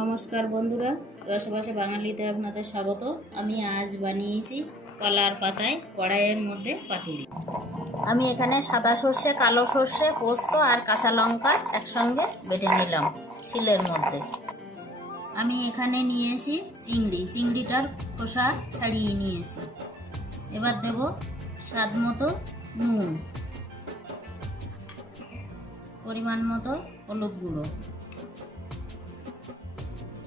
নমস্কার বন্ধুরা, রসবাসে বাঙালিতে আপনাদের স্বাগত। আমি আজ বানিয়েছি কলার পাতায় কড়াইয়ের মধ্যে পাতুরি। আমি এখানে সাদা সর্ষে, কালো সর্ষে, পোস্ত আর কাঁচা লঙ্কা একসঙ্গে বেটে নিলাম শিলের মধ্যে। আমি এখানে নিয়েছি চিংড়িটার খোসা ছাড়িয়ে নিয়েছি। এবার দেব স্বাদ মতো নুন, পরিমাণ মতো হলুদ গুঁড়ো,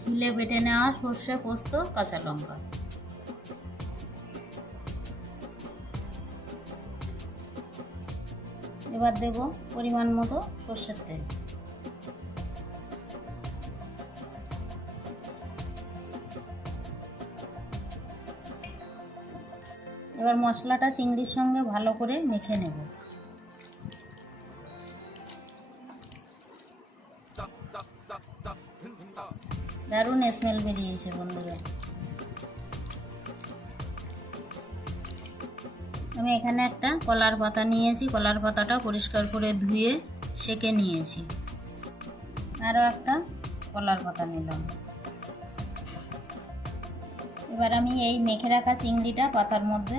শিলে বেটে নেওয়া সর্ষে, পোস্ত, কাঁচা লঙ্কা। এবার দেব পরিমাণ মতো সর্ষের তেল। এবার মশলাটা চিংড়ির সঙ্গে ভালো করে মেখে নেব। দারুণ স্মেল বেরিয়েছে বন্ধুরা। আমি এখানে একটা কলার পাতা নিয়েছি, কলার পাতাটা পরিষ্কার করে ধুয়ে সেঁকে নিয়েছি। আরও একটা কলার পাতা নিলাম। এবার আমি এই মেখে রাখা চিংড়িটা পাতার মধ্যে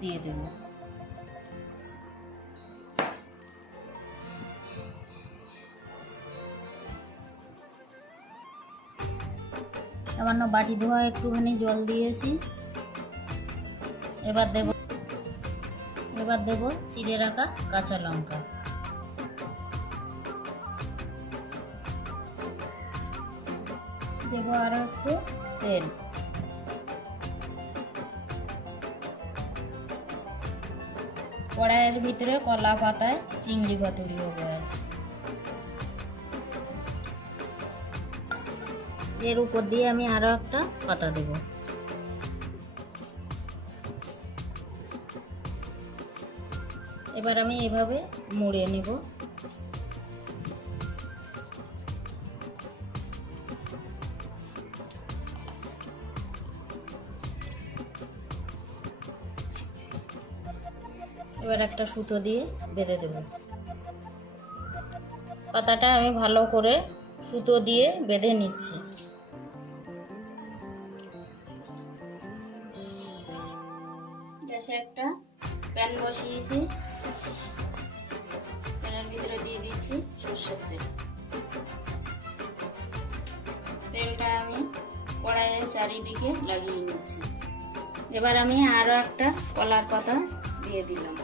দিয়ে দেব। সামান্য বাটি ধোয়া একটুখানি জল দিয়েছি। এবার দেব চিড়ে রাখা কাঁচা লঙ্কা। দেব আরো একটু তেল। কড়াইয়ের ভিতরে কলা পাতায় চিংড়ি পাতুরি হবে আজ। এর উপর দিয়ে আমি আরো একটা পাতা দেব। এবার আমি এভাবে মুড়ে নেব। এবার একটা সুতো দিয়ে বেঁধে দেব। পাতাটা আমি ভালো করে সুতো দিয়ে বেঁধে নিচ্ছি। গ্যাসে একটা প্যান বসিয়েছি। প্যানের ভিতরে দিয়ে দিচ্ছি সরষের তেল। তেলটা আমি কড়াইয়ের চারিদিকে লাগিয়ে নিচ্ছি। এবার আমি আরো একটা কলার পাতা দিয়ে দিলাম।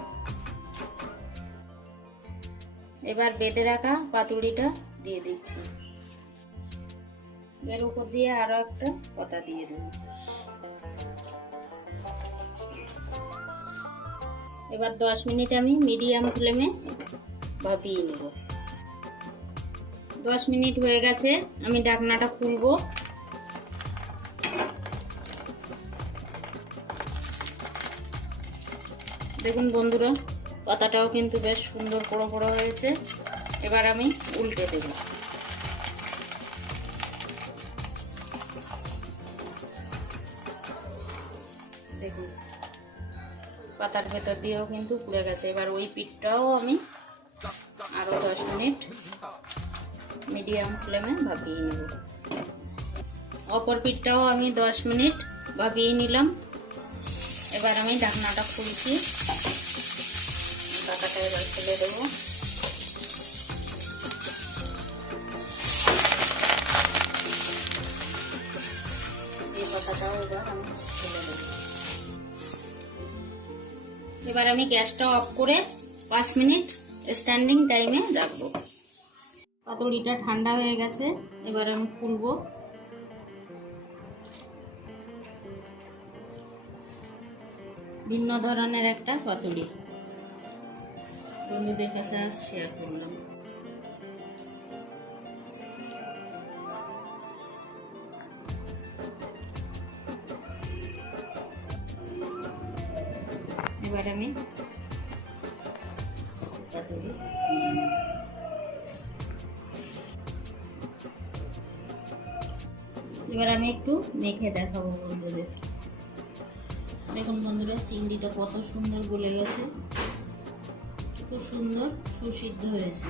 এবার বেঁধে রাখা পাতুড়িটা দিয়ে দিচ্ছি। এর উপর দিয়ে আরো একটা পাতা দিয়ে দেব। এবার 10 মিনিট আমি মিডিয়াম ফ্লেমে ভাপিয়ে নেব। 10 মিনিট হয়ে গেছে, আমি ঢাকনাটা খুলবো। দেখুন বন্ধুরা, পাতাটাও কিন্তু বেশ সুন্দর বড় বড় হয়েছে। এবার আমি উল্টে দেব। দেখুন পাতার ভেতর দিয়েও কিন্তু পুড়ে গেছে। এবার ওই পিঠটাও আমি আরো 10 মিনিট মিডিয়াম ফ্লেমে ভাপিয়ে নেব। অপর পিঠটাও আমি 10 মিনিট ভাপিয়ে নিলাম। এবার আমি ঢাকনাটা খুলছি। পাতাটা এবার ফেলে দেবো। এই পাতাটাও এবার আমি ফেলে দেবো। এবার আমি গ্যাসটা অফ করে 5 মিনিট স্ট্যান্ডিং টাইমে রাখবো। পাতুড়িটা ঠান্ডা হয়ে গেছে, এবার আমি খুলবো। ভিন্ন ধরনের একটা পাতুড়ি বন্ধুদের কাছে আজ শেয়ার করলাম। এবার আমি পাতুড়ি নিয়ে নেব। এবার আমি একটু মেখে দেখাবো বন্ধুদের। দেখুন বন্ধুরা, চিংড়িটা কত সুন্দর গলে গেছে, খুব সুন্দর সুসিদ্ধ হয়েছে।